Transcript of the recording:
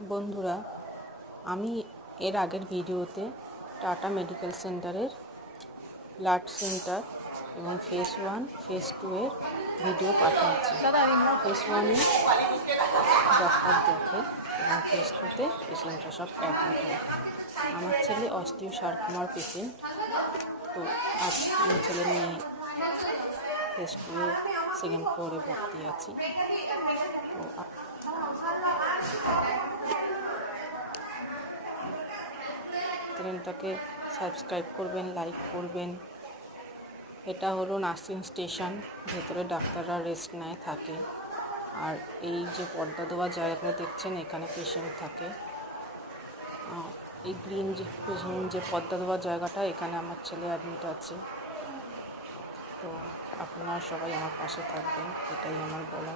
বন্ধুরা, আমি এর আগের ভিডিওতে টাটা মেডিকেল সেন্টারের ব্লাড সেন্টার এবং ফেজ 1 ফেজ 2 এর ভিডিও পাঠিয়েছি। ফেজ 1-এ ডক্টর দেখে এবং ফেজ 2-তে পেশেন্টরা সব অ্যাডমিট হয়। আমার ছেলে অস্টিওসার্কোমার পেশেন্ট, তো আজ আমি ছেলে নিয়ে ফেজ 2-এ সেকেন্ড ফ্লোরে ভর্তি আছি। তো চ্যানেলটাকে সাবস্ক্রাইব করবেন, লাইক করবেন। এটা হলো নার্সিং স্টেশন, ভেতরে ডাক্তাররা রেস্ট নেয় থাকে। আর এই যে পর্দা দেওয়া জায়গাগুলো দেখছেন, এখানে পেশেন্ট থাকে। এই গ্রিন যে পর্দা দেওয়া জায়গাটা, এখানে আমার ছেলে অ্যাডমিট আছে। তো আপনারা সবাই আমার পাশে থাকবেন, এটাই আমার বলা।